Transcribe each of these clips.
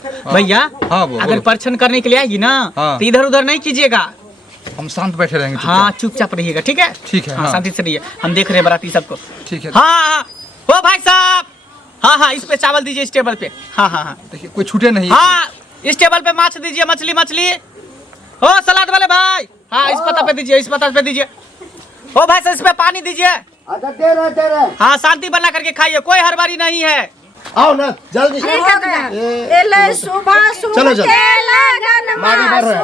भैया हाँ अगर परीक्षण करने के लिए आएगी ना हाँ। तो इधर उधर नहीं कीजिएगा, हम शांत बैठे रहेंगे। हाँ चुपचाप रहिएगा, ठीक है? ठीक है। हाँ हाँ। शांति से रहिए, हम देख रहे हैं बाराती सबको। ठीक है। हाँ ओ भाई साहब, हाँ इस पे चावल दीजिए, इस टेबल पे। हाँ देखिए कोई छूटे नहीं। हाँ इस टेबल पे माछ दीजिए, मछली। ओ सलाद वाले भाई, हाँ इस पता पे दीजिए, इस पता पे दीजिए। ओ भाई साहब इस पे पानी दीजिए। अच्छा दे रहे। हाँ शांति बना करके खाइए, कोई हड़बड़ी नहीं है। आओ ना जल्दी। सुबह सुबह चलो चलो। लगन आगे बढ़ रहे हैं।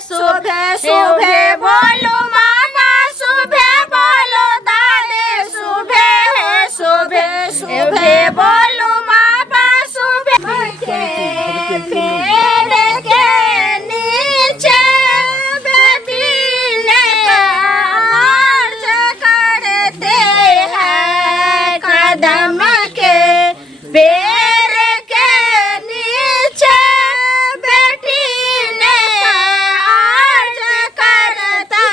सुबह बोलो मामा, सुबह बोलो दादी, सुबह बोलो मामा, सुबह पेड़ के नीचे बेटी ने अर्ज करते हैं, कदम के पेड़ के नीचे बेटी ने अर्ज करता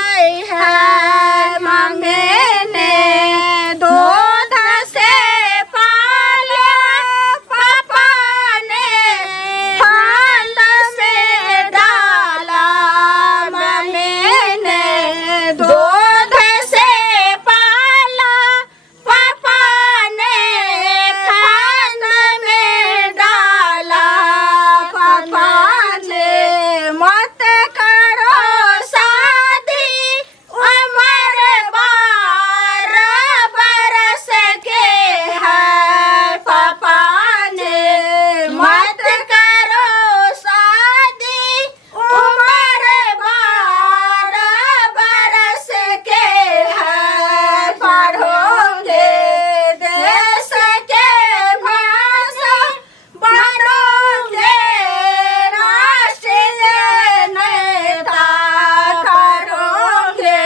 है, मांगने दूध से पाला पापा ने फल से डाला, मांगने दूध से पाला पापा ने फल में डाला, पापा ने मत करो शादी उम्र 12 बरस के है, पापा ने मत करो शादी उम्र 12 बरस के है, पढ़ोगे देश के भाषा, बनोगे राष्ट्रीय नेता, करोगे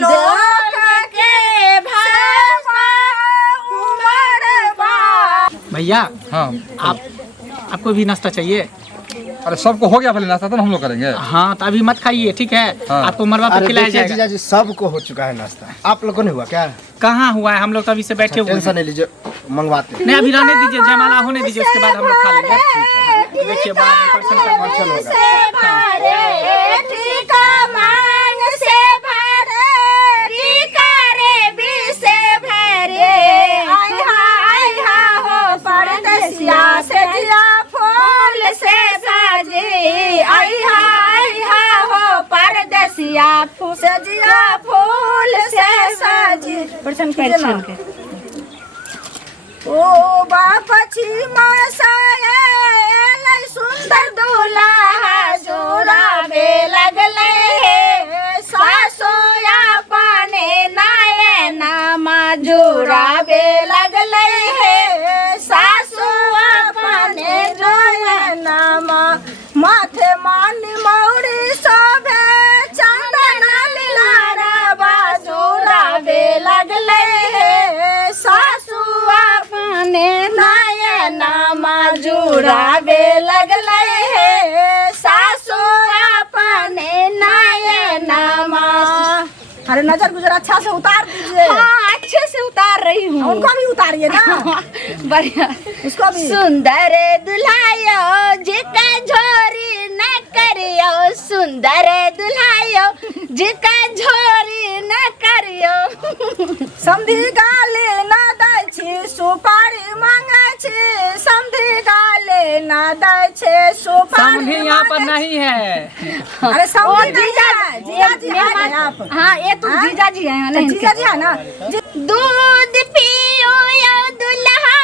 लोक के भाषा उम्र 12। भैया हाँ आपको भी नाश्ता चाहिए? अरे सबको हो गया पहले नाश्ता, तो हम लोग करेंगे। हाँ तो अभी मत खाइए, ठीक है? हाँ। आपको मरवा पे अरे खिलाया देखिए जाएगा। जीजा जी सबको हो चुका है नाश्ता, आप लोगों को नहीं हुआ क्या? कहाँ हुआ है, हम लोग तो अभी से बैठे हुए टेंशन हैं। नहीं लीजिए, मंगवाते हैं। नहीं अभी रहने दीजिए, जयमाला होने दीजिए, उसके बाद हम लोग खा लेंगे। देखिए बाद में परसेंट का फंक्शन होगा। से भरे टीका मांग से भरे टीका रे बी से भरे, आई हा हो परदेसिया से जिया फूल से सजे, आई हा हो परदेसिया फूल से जिया फूल से सजे। प्रसन्न के ओ बापची मासाए सुंदर दूल्हा जोड़ा बे लगले हे, सासोया पाने नायना मा जोड़ा बे लगले हे, सासुआ पाने जोयना मा, माथे मानी मौरी सोभे चंदन लीला बाजोड़ा बे लगले हे, सासुआ पाने नायना मा जोड़ा बे लगले हे, सासुआ पाने नायना मा। अरे नजर गुजर अच्छा से उतार दीजिए। हाँ अच्छे से उतार रही हूँ। उनको भी उतारिए ना। बढ़िया उसको भी। सुंदर दुल्हायो जिका झोरी न करियो, सुंदर दुल्हायो जिका झोरी न करियो, समधी गाले न दै छी सुपारी मांगे छी, समधी गाले न दै छी सुपारी। समधी यहाँ पर नहीं है। अरे समधी जीजा जी है यहाँ पर। हाँ ये तो जीजा जी है ना, जीजा जी है ना। दूध पियो यो दुल्हा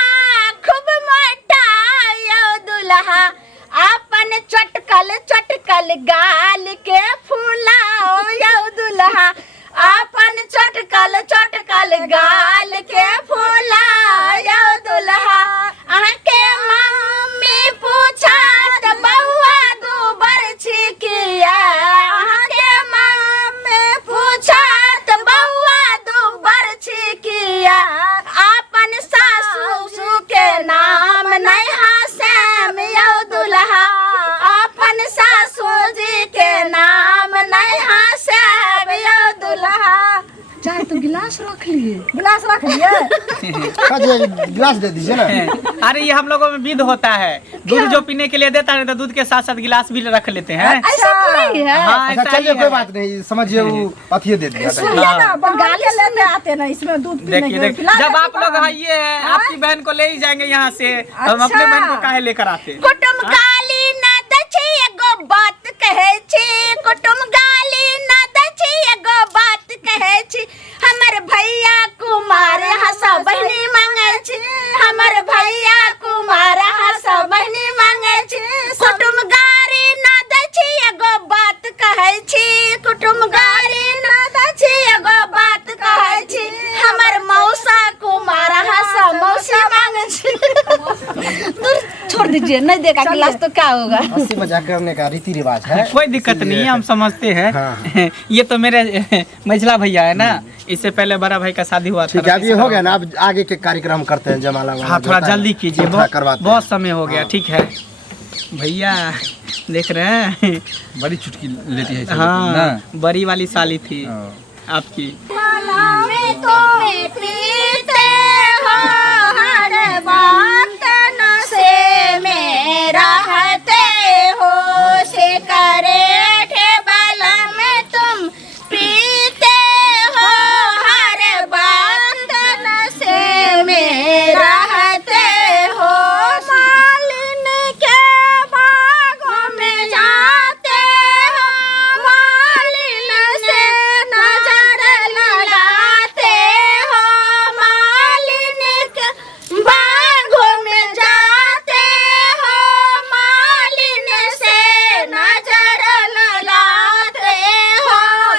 खूब मोटा यो दुल्हा, अपन चटकल गाल के फूलाओ यो दुल्हा, अपन चटकल गाल के फूलाओ यो दुल्हा, आके मम्मी पूछा त बउआ दू बरछी किया, आके मम्मी पूछा त बउआ दू बरछी किया, अपन सासू के नाम नहीं हासेम यो दुल्हा, अपन सासू जी के नाम नहीं हासेम यो दुल्हा। चाय तो गिलास रख लिए। गिलास रख लिए। गिलास दे दीजिए ना। अरे ये हम लोगों में विध होता है, दूध जो पीने के लिए देता है तो दूध के साथ साथ गिलास भी रख लेते हैं। ऐसा थोड़ी है। हाँ अच्छा ऐसा ही चलिए कोई है। बात नहीं, समझिए वो अथिये दे दिया। सुनिए ना, बंगाली लेते आते ना इसमें दूध पीने देखिए के लिए। देखिए, पिला जब देते आप लोग बाहर। आइए हैं, आपकी बहन को ले ही जाएंगे यहाँ से, हम अपने बहन को काहे लेकर आते हैं? कुटुम गाली ना दछी एगो बात कहे छी, कुटुम गाली ना दछी एगो बात कहे छी, हमर भैया कुमार हसा बहनी मांगे छी, हमर भैया कुमार हसा बहनी मांगे छी, कुटुम गाली ना दछी एगो बात कहे छी, कुटुम गाली ना दछी एगो बात कहे छी, हमर मौसा कुमार हसा मौसी मांगे छी। दूर छोड़ दीजिए, नहीं देगा गिलास तो क्या होगा। हंसी मजाक करने का रीति रिवाज है। कोई दिक्कत नहीं है, हम समझते हैं। हाँ। ये तो मेरे मझला भैया है ना, इससे पहले बड़ा भाई का शादी हुआ था। ठीक है, अब ये हो गया ना, अब आगे के कार्यक्रम करते हैं जमाला वाला हाँ जो थोड़ा होता है जल्दी ना, कीजिए, थोड़ा करवाते हैं। बहुत समय हो गया। ठीक है भैया, देख रहे हैं। बड़ी चुटकी लेती है सब हाँ ना। बड़ी वाली साली थी हाँ। आपकी। में तुम्हें पीते हो हर बात न से मेरा रहते हो, सिगरेट बाला में तुम पीते हो हर बात न से मेरा रहते हो, मालिन के बागों में जाते हो, मालिन से नजर लड़ाते हो, मालिन के बागों में जाते हो, मालिन से नजर लड़ाते हो,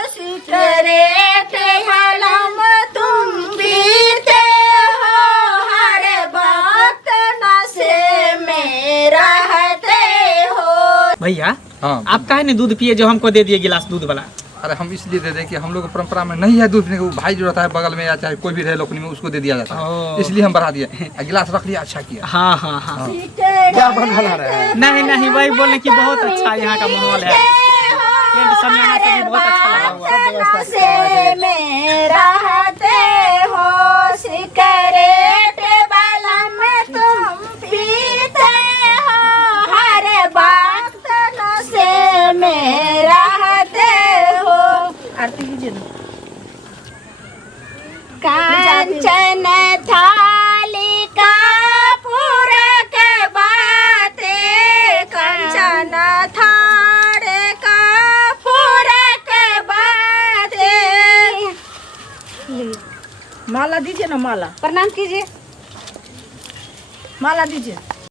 सिगरेट हलम तुम पीते हो हर बात न से मेरा रहते हो। भैया हाँ। आप काहे नहीं दूध पिए जो हमको दे दिए गिलास दूध वाला? अरे हम इसलिए दे दें कि हम लोग की परंपरा में नहीं है दूध पीने का। वो भाई जो रहता है बगल में या चाहे कोई भी रहे लोकनी में, उसको दे दिया जाता ओह। है, इसलिए हम बढ़ा दिए। गिलास रख लिया, अच्छा किया। हाँ हाँ हाँ। क्या बना रहे हैं? नहीं नहीं, वही बोले कि बहुत अच्छा यहाँ का माहौल है। टेंट समियाना से भी बहुत अच्छा लगा हुआ। से मेरा रहते हो, सिगरेट बाला में तुम पीते हो हर बात न से मेरा रहते हो। आरती कीजिए ना। कांचन थाली का पूरक बातें, कंचन थाल का पूरक बातें। माला दीजिए ना, माला प्रणाम कीजिए, माला दीजिए।